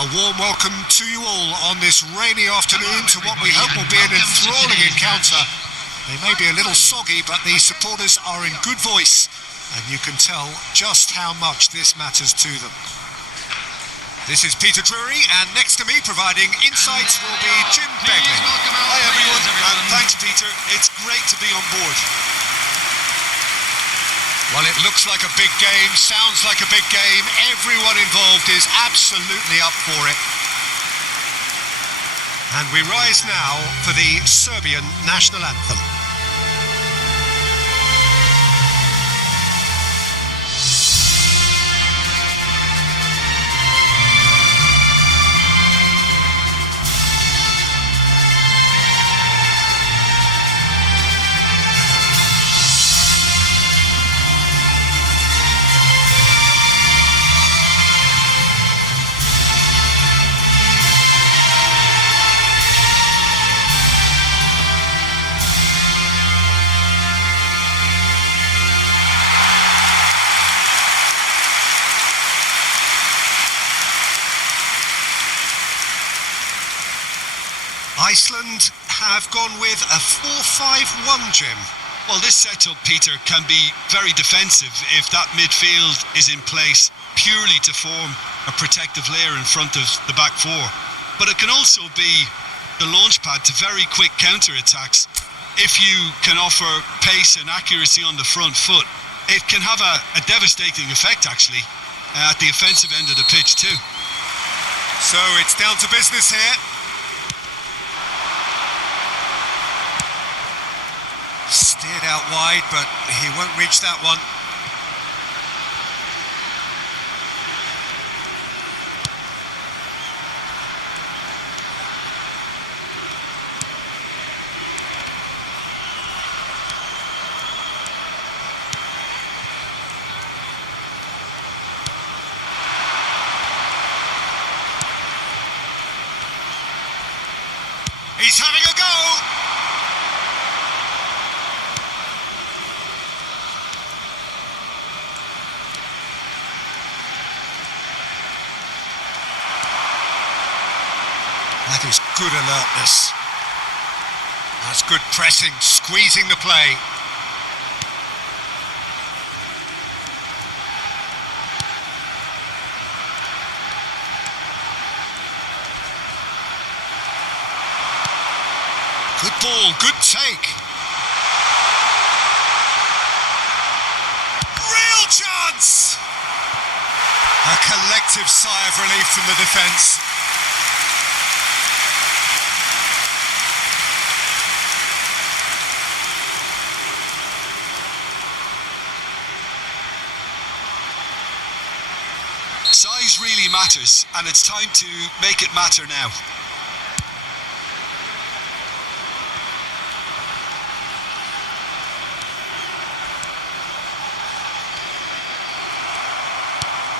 A warm welcome to you all on this rainy afternoon to what we hope will be an enthralling encounter. They may be a little soggy, but the supporters are in good voice, and you can tell just how much this matters to them. This is Peter Drury, and next to me providing insights will be Jim Begley. Hi everyone, and thanks Peter. It's great to be on board. Well, it looks like a big game, sounds like a big game. Everyone involved is absolutely up for it. And we rise now for the Serbian national anthem. Iceland have gone with a 4-5-1, Jim. Well, this setup, Peter, can be very defensive if that midfield is in place purely to form a protective layer in front of the back four. But it can also be the launch pad to very quick counter-attacks. If you can offer pace and accuracy on the front foot, it can have a devastating effect, actually, at the offensive end of the pitch too. So it's down to business here. Steered out wide, but he won't reach that one. He's having a go! That is good alertness. That's good pressing, squeezing the play. Good ball, good take. Real chance! A collective sigh of relief from the defence. Size really matters, and it's time to make it matter now.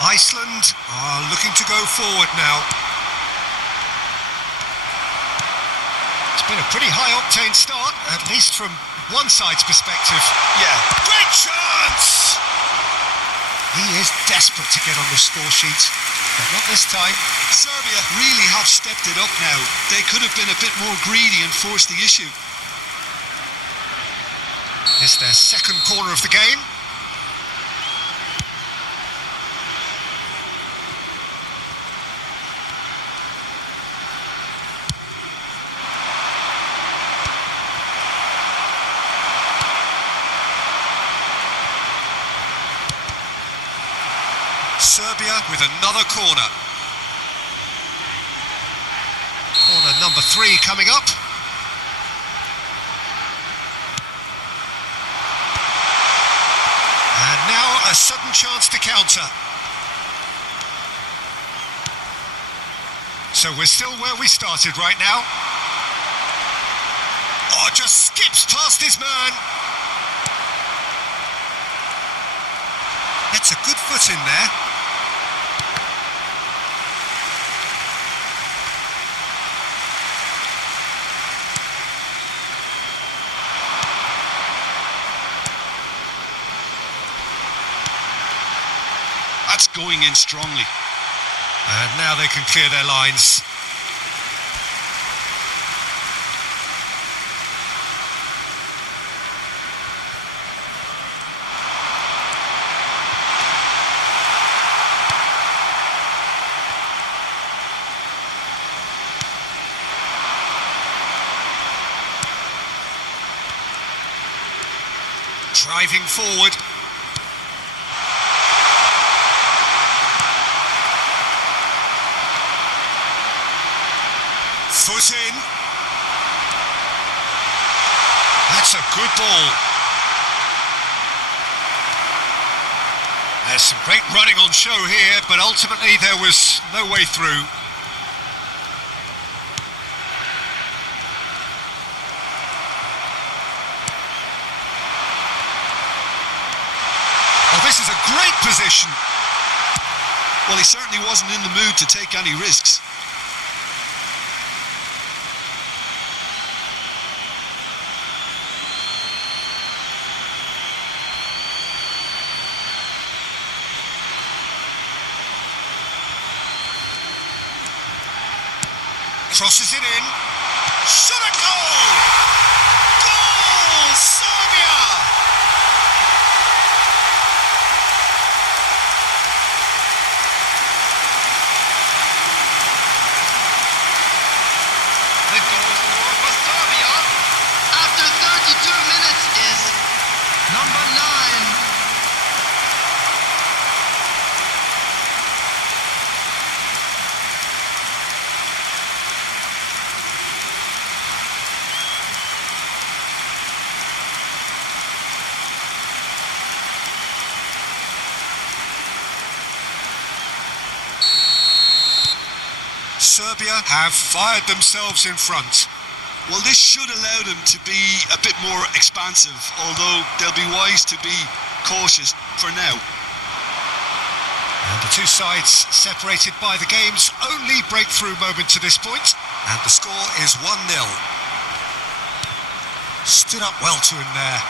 Iceland are looking to go forward now. It's been a pretty high-octane start, at least from one side's perspective. Yeah. Great chance! He is desperate to get on the score sheet, but not this time. Serbia really have stepped it up now. They could have been a bit more greedy and forced the issue. It's their second corner of the game. Serbia with another corner. Corner number 3 coming up. And now a sudden chance to counter. So we're still where we started right now. Oh, just skips past his man. Gets a good foot in there. That's going in strongly. And now they can clear their lines. Driving forward. Foot in. That's a good ball. There's some great running on show here, but ultimately there was no way through. Oh, this is a great position. Well, he certainly wasn't in the mood to take any risks. Crosses it in. Shot a goal! Goal! Serbia! The goal scorer for Serbia after 32 minutes is number 9. Serbia have fired themselves in front. Well, this should allow them to be a bit more expansive, although they'll be wise to be cautious for now. And the two sides separated by the game's only breakthrough moment to this point, and the score is 1-0. Stood up well to him there.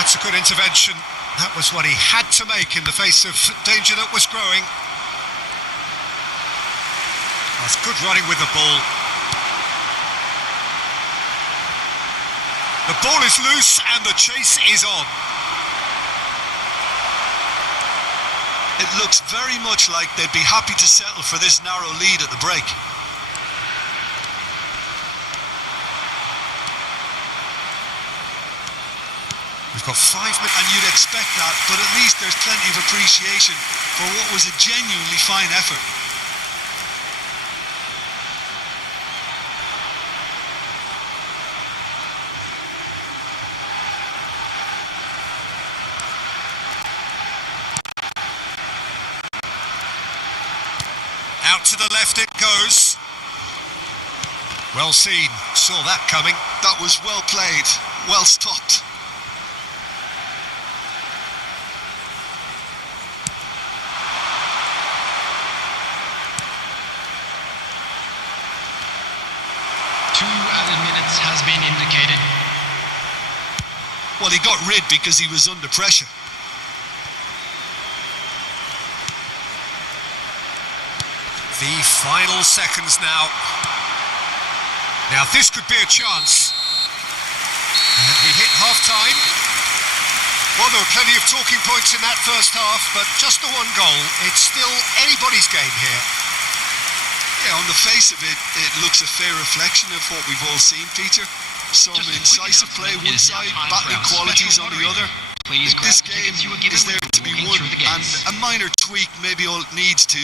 That's a good intervention. That was what he had to make in the face of danger that was growing. That's good running with the ball. The ball is loose and the chase is on. It looks very much like they'd be happy to settle for this narrow lead at the break. We've got 5 minutes. And you'd expect that, but at least there's plenty of appreciation for what was a genuinely fine effort. Out to the left it goes. Well seen, saw that coming. That was well played, well stopped. Minutes has been indicated. Well, he got rid because he was under pressure. The final seconds now. Now this could be a chance. And we hit half-time. Well, there were plenty of talking points in that first half, but just the one goal. It's still anybody's game here. Yeah, on the face of it, it looks a fair reflection of what we've all seen, Peter. Some incisive play one side, battling qualities on the other. This game is there to be won, and a minor tweak maybe all it needs to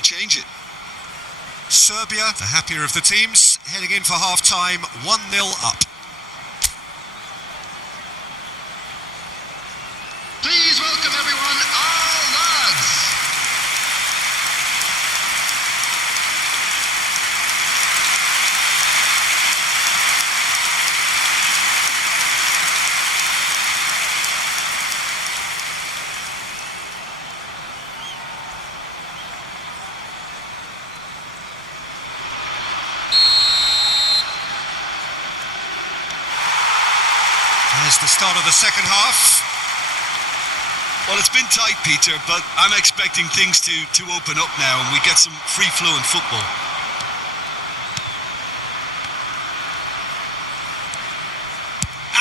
change it. Serbia, the happier of the teams, heading in for half-time, 1-0 up. Please welcome everyone, our lads. As the start of the second half. Well, it's been tight, Peter, but I'm expecting things to open up now and we get some free-flowing football.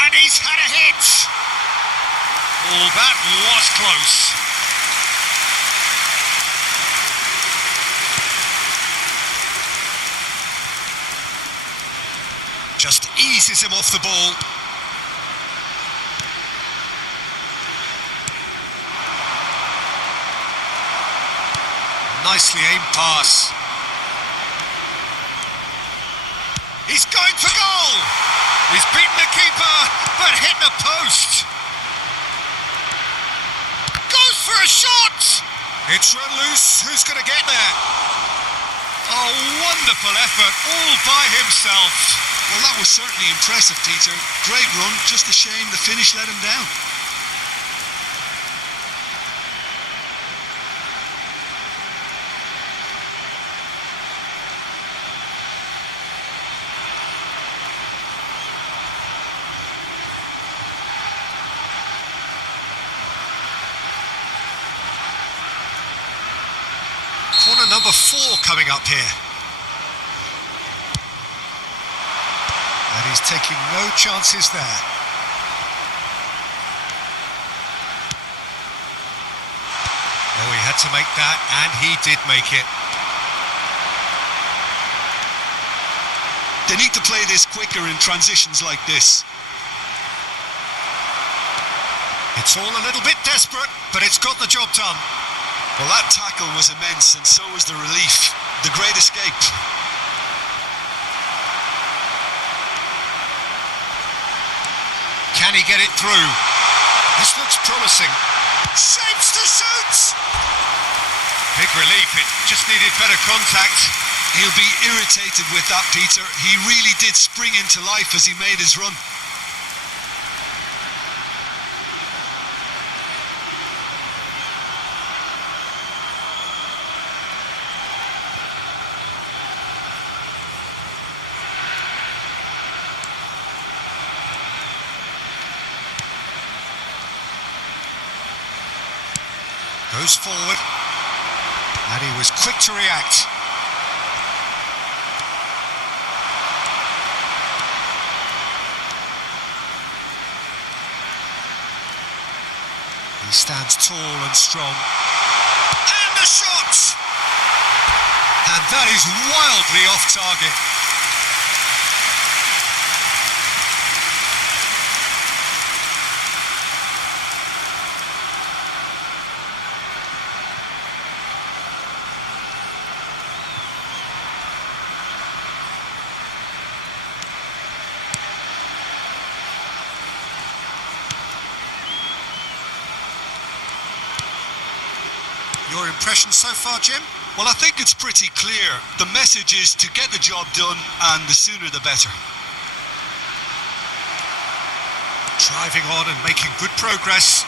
And he's had a hit! Oh, that was close. Just eases him off the ball. Nicely aimed pass. He's going for goal! He's beaten the keeper, but hit the post. Goes for a shot! It's run loose. Who's going to get there? A wonderful effort, all by himself. Well, that was certainly impressive, Peter. Great run, just a shame the finish let him down. Corner number 4 coming up here. And he's taking no chances there. Oh, he had to make that, and he did make it. They need to play this quicker in transitions like this. It's all a little bit desperate, but it's got the job done. Well, that tackle was immense, and so was the relief. The great escape. Can he get it through? This looks promising. Saves to shoot! Big relief, it just needed better contact. He'll be irritated with that, Peter. He really did spring into life as he made his run. Goes forward, and he was quick to react. He stands tall and strong. And the shot! And that is wildly off target. Your impression so far, Jim? Well, I think it's pretty clear. The message is to get the job done, and the sooner the better. Driving on and making good progress.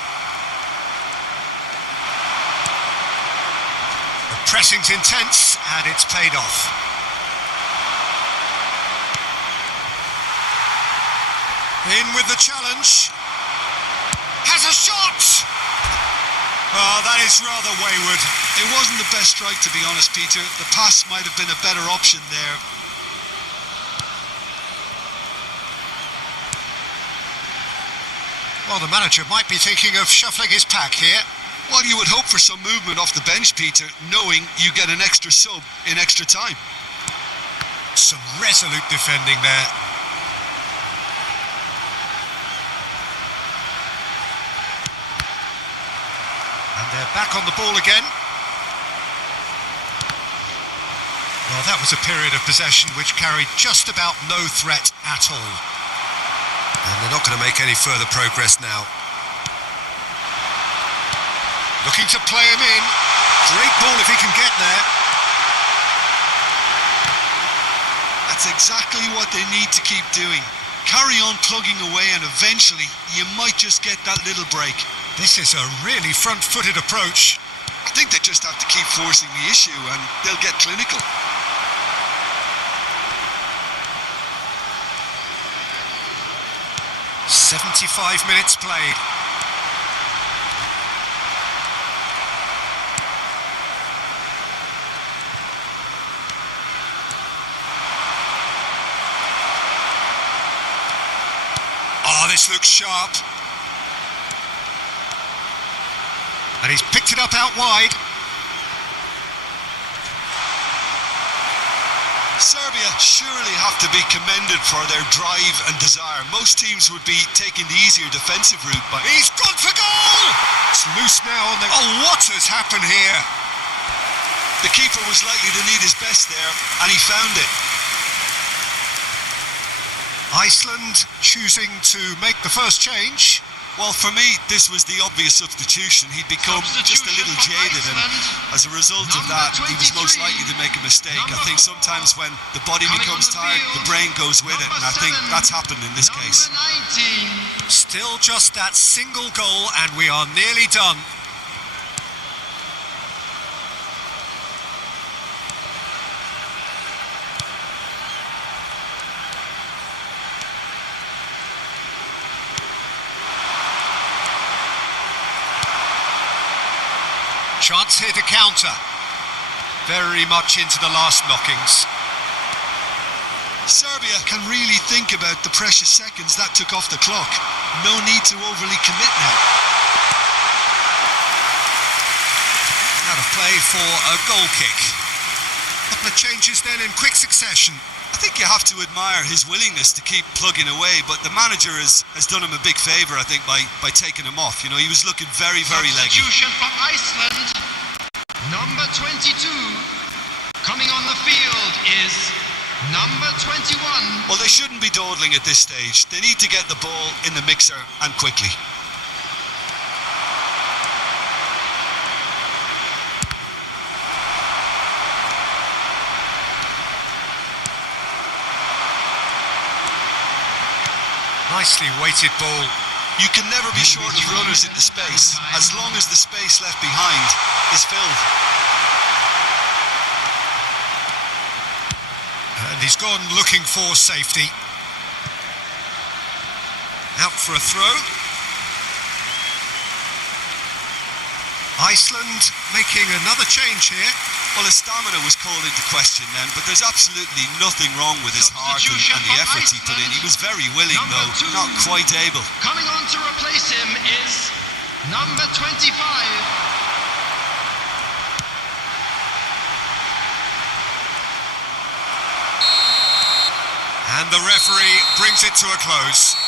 The pressing's intense, and it's paid off. In with the challenge. Has a shot! Oh, that is rather wayward. It wasn't the best strike, to be honest, Peter. The pass might have been a better option there. Well, the manager might be thinking of shuffling his pack here. Well, you would hope for some movement off the bench, Peter, knowing you get an extra sub in extra time. Some resolute defending there. And they're back on the ball again. Well, that was a period of possession which carried just about no threat at all. And they're not going to make any further progress now. Looking to play him in. Great ball if he can get there. That's exactly what they need to keep doing. Carry on plugging away, and eventually you might just get that little break. This is a really front-footed approach. I think they just have to keep forcing the issue and they'll get clinical. 75 minutes played. Oh, this looks sharp. And he's picked it up out wide. Serbia surely have to be commended for their drive and desire. Most teams would be taking the easier defensive route, but He's gone for goal! It's loose now on the... Oh, what has happened here? the keeper was likely to need his best there, and he found it. Iceland choosing to make the first change. Well, for me, this was the obvious substitution. He'd become just a little jaded, and as a result of that, he was most likely to make a mistake. I think sometimes when the body becomes tired, the brain goes with it, and I think that's happened in this case. Still just that single goal, and we are nearly done. Chance here to counter. Very much into the last knockings. Serbia can really think about the precious seconds that took off the clock. No need to overly commit now. Out of play for a goal kick. Couple of changes then in quick succession. I think you have to admire his willingness to keep plugging away, but the manager has done him a big favour, I think, by taking him off. You know, he was looking very, very leggy. Substitution for Iceland. Number 22 coming on the field is number 21. Well, they shouldn't be dawdling at this stage. They need to get the ball in the mixer, and quickly. Nicely weighted ball. You can never be short of runners into space, as long as the space left behind is filled. And he's gone looking for safety. Out for a throw. Iceland making another change here. Well, his stamina was called into question then, but there's absolutely nothing wrong with his heart and the efforts he put in. He was very willing, though, not quite able. Coming on to replace him is number 25. And the referee brings it to a close.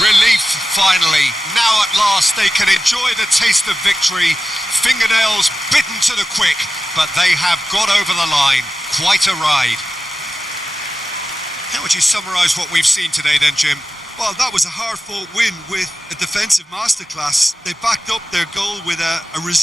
Relief finally. Now at last they can enjoy the taste of victory. Fingernails bitten to the quick, but they have got over the line. Quite a ride. How would you summarise what we've seen today then, Jim? Well, that was a hard-fought win with a defensive masterclass. They backed up their goal with a resilient